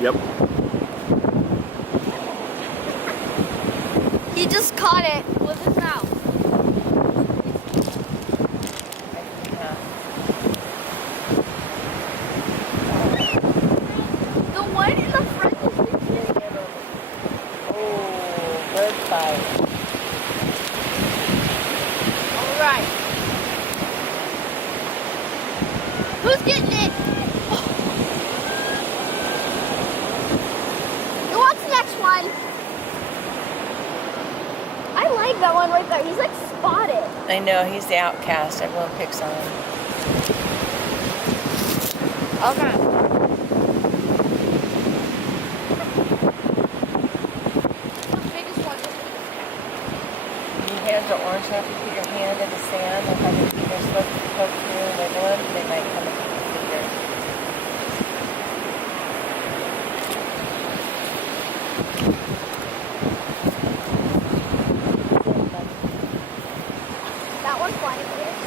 Yep. He just caught it with his mouth. The one in the front is big. Oh, bird bite. Alright. Who's getting it? Who wants the next one? I like that one right there. He's like spotted. I know, he's the outcast. Everyone picks on him. Okay. The biggest one. Your hands are orange enough. You put your hand in the sand and have your fingers poke through and wiggle them. They might come into your fingers. That one's flying fish.